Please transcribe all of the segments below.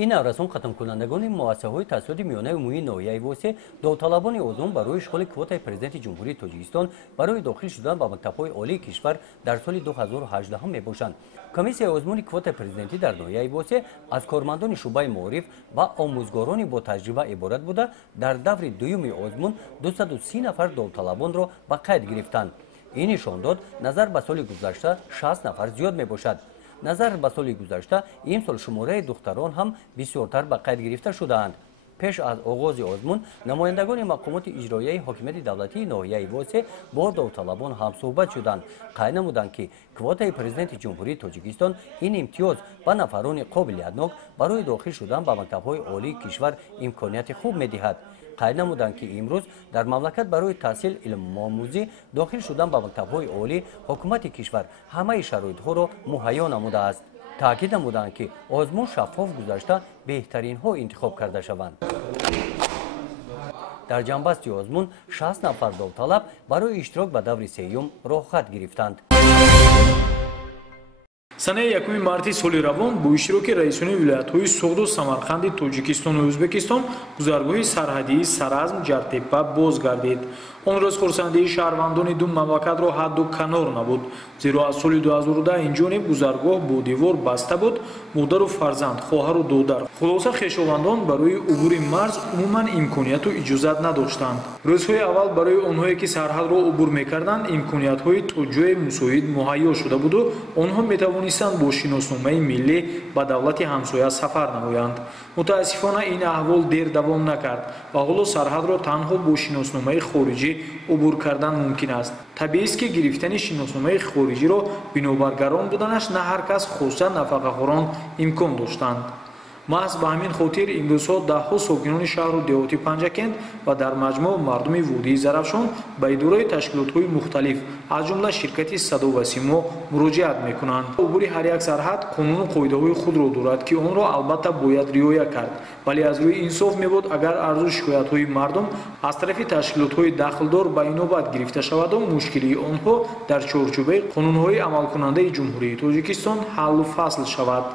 این نورسان ختم کنندگان مؤسسه‌های تحصیلاتی میانه عمومی ناحیه واسه داوطلبان عضو برای اشغال کوتای پرزیدنت جمهوری تاجیکستان برای داخل شدن به مکتب‌های عالی کشور در سال 2018 میباشند. کمیسیون عضوی کوتای پرزیدنتی در ناحیه واسه از کارمندان شعبه معارف و آموزگاران با تجربه عبارت بوده. در دور دوم عضو 230 نفر داوطلبان را به قید گرفتند. این نشان داد نظر به سال گذشته 60 نفر زیاد میباشد. نظر به سال گذشته این سال شماره دختران هم بسیارتر به قید گرفته شدهاند. پیش از آغاز آزمون نمایندگان مقامات اجرایی حاکمیت دولتی ناحیه واسه با داوطلبان هم صحبت شدند. قید نمودند که کوتای پرزیدنت جمهوری تاجیکستان این امتیاز به نفران قابلیتناک برای داخل شدن به مکتب‌های عالی کشور امکانیت خوب می‌دهد. قید نمودند که امروز در مملکت برای تحصیل علم آموزی داخل شدن به مکتب‌های عالی حکومت کشور همه شرایط‌ها را مهیا نموده است. تاکید نمودند که آزمون شفاف گذشته بهترین ها انتخاب کرده شوند. در جنبستی آزمون 60 نفر داوطلب برای اشتراک به دور سیوم راه خط گرفتند. санаи 1 марти соли равон бо иштироки раисони вилоятҳои суғду самарқанди тоҷикистону ӯзбекистон гузаргоҳи сарҳадии саразм ҷартепа боз гардид. он рӯз хурсандии шаҳрвандони ду мамлакатро ҳадду канор набуд, зеро аз соли 2010 инҷониб гузаргоҳ бо девор баста буд, модару фарзанд, хоҳару додар. хулоса хешовандон барои убури марз умуман имконияту иҷозат надоштанд. рӯзҳои аввал барои онҳое ки сарҳадро убур мекарданд имкониятҳои то ҷои мусоид муҳайё шуда буду онҳо метавонистанд бо шиносномаи миллӣ ба давлати ҳамсоя сафар намоянд. мутаассифона ин аҳвол дер давом накард ва ҳоло сарҳадро танҳо бо шиносномаи хориҷӣ убур кардан мумкин аст. табиист ки гирифтани шиносномаи хориҷиро бинобар гарон буданаш на ҳар кас хуса нафақахӯрон имкон доштанд. маҳз ба ҳамин хотир имрӯзҳо даҳҳо сокинони шаҳру деҳоти панҷакент ва дар маҷмӯъ мардуми водии зарафшон ба идораи ташкилотҳои мухталиф аз ҷумла ширкати садо ва симо муроҷиат мекунанд. убури ҳар як сарҳад қонуну қоидаҳои худро дорад ки онро албатта бояд риоя кард, вале аз рӯи инсоф мебуд агар арзу шикоятҳои мардум аз тарафи ташкилотҳои дахлдор ба инобат гирифта шаваду мушкилии онҳо дар чорчӯбаи қонунҳои амалкунандаи ҷумҳурии тоҷикистон ҳаллу фасл шавад.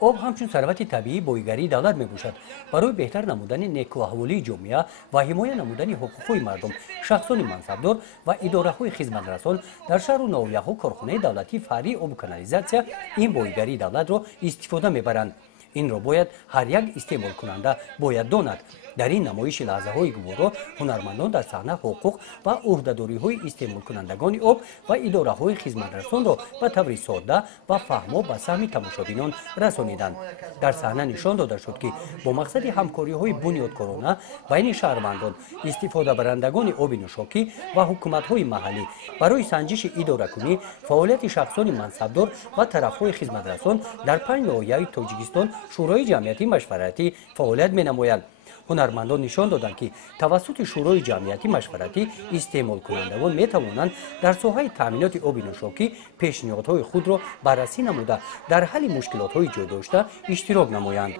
آب همچون ثروت طبیعی بایگری دولت میباشد. برای بهتر نمودن نیکوحوالی جامعه و حمایت نمودن حقوق مردم، شخصان منصبدار و اداره‌های خدمترسان در شهر و ناحیه‌ها کارخانه دولتی فرعی آب و کانالیزاسیا این بایگری دولت را استفاده میبرند. این را باید هر یک استعمال کننده باید داند. در این نمایش لحظه های گوارا هنرمندان در صحنه حقوق و عهده‌داری های استعمال کنندگان آب و اداره های خدمترسان را به طور ساده و فهم به سهم تماشابینان رسانیدند. در صحنه نشان داده شد که با مقصد همکاری های بنیادکارانه بین شهروندان، استفاده برندگان آب نوشاکی و حکومت های محلی برای سنجش اداره کنی فعالیت شخصان منصبدار و طرف های خدمترسان در 5 ناحیه تاجیکستان شورای جمعیتی مشورتی فعالیت می‌نمایند. هنرمندان نشان دادند که توسط شورای جمعیتی مشورتی استعمال کنندگان می توانند در ساحه تامینات آب نوشاکی پیشنهادهای خود را بررسی نموده در حل مشکلات جا داشته اشتراک نمایند.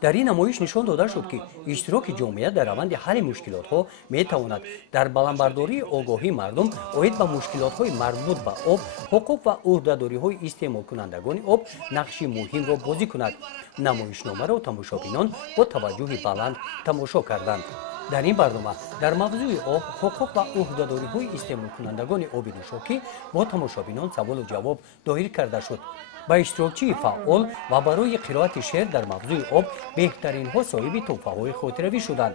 در این نمایش نشان داده شد که اشتراک جامعیت در روند حل مشکلات ها می تواند در بلندبرداری آگاهی مردم آید به مشکلات های مربوط به آب، حقوق و عهده‌داری های استعمال کنندگان آب نقشی مهم را بازی کند. نمایشنامه را تماشابینان با توجه بلند تماشا کردند. در این برنامه در موضوع آب، حقوق و عهده‌داری های استعمال کنندگان آب نوشاکی با تماشابینان سوال و جواب دایر کرده شد. با اشتراکچی فعال و برای قرائت شعر در موضوع آب بهترین ها صاحب تحفه‌های خاطروی شدند.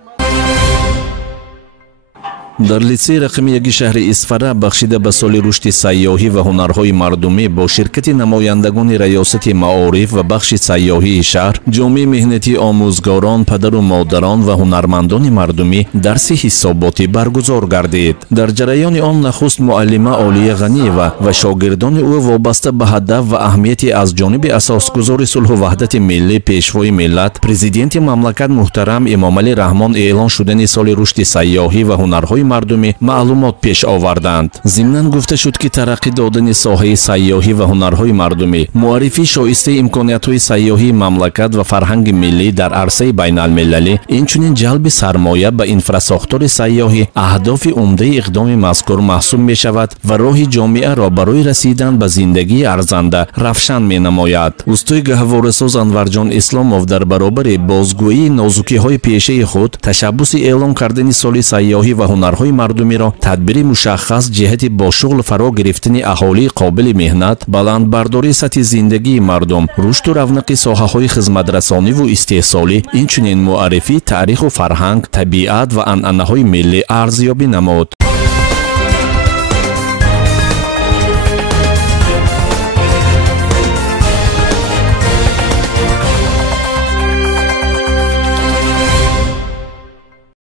дар литсеи рақами 1 шаҳри исфара бахшида ба соли рушди сайёҳӣ ва ҳунарҳои мардумӣ бо ширкати намояндагони раёсати маориф ва бахши сайёҳии шаҳр, ҷомеаи меҳнатии омӯзгорон, падару модарон ва ҳунармандони мардумӣ дарси ҳисоботӣ баргузор гардид. дар ҷараёни он нахуст муаллима Олия Ғаниева ва шогирдони ӯ вобаста ба ҳадаф ва аҳамияти аз ҷониби асосгузори сулҳу ваҳдати миллӣ, пешвои миллат, президенти мамлакат муҳтарам Эмомалӣ Раҳмон эълон шудани соли рушди сайёҳӣ ва ҳунарҳои ҳунарҳои мардумӣ маълумот пеш оварданд. зимнан гуфта шуд ки тараққӣ додани соҳаи сайёҳӣ ва ҳунарҳои мардумӣ, муаррифӣ шоистаи имкониятҳои сайёҳии мамлакат ва фарҳанги миллӣ дар арсаи байналмилалӣ, инчунин ҷалби сармоя ба инфраструктури сайёҳӣ аҳдофи умдаи иқдоми мазкур маҳсуб мешавад ва роҳи ҷомеаро барои расидан ба зиндагии арзанда равшан менамояд. устои гаҳворасоз Анварҷон Исломов дар баробари бозгӯии нозукиҳои пешаи худ ташаббуси эълон кардани соли сайёҳӣ ва ҳунарҳои мардумиро тадбири мушаххас ҷиҳати бо шуғл фаро гирифтани аҳолии қобили меҳнат, баландбардории сатҳи зиндагии мардум, рушду равнақи соҳаҳои хизматрасониву истеҳсолӣ, инчунин муаррифӣ таъриху фарҳанг, табиат ва анъанаҳои миллӣ арзёбӣ намуд.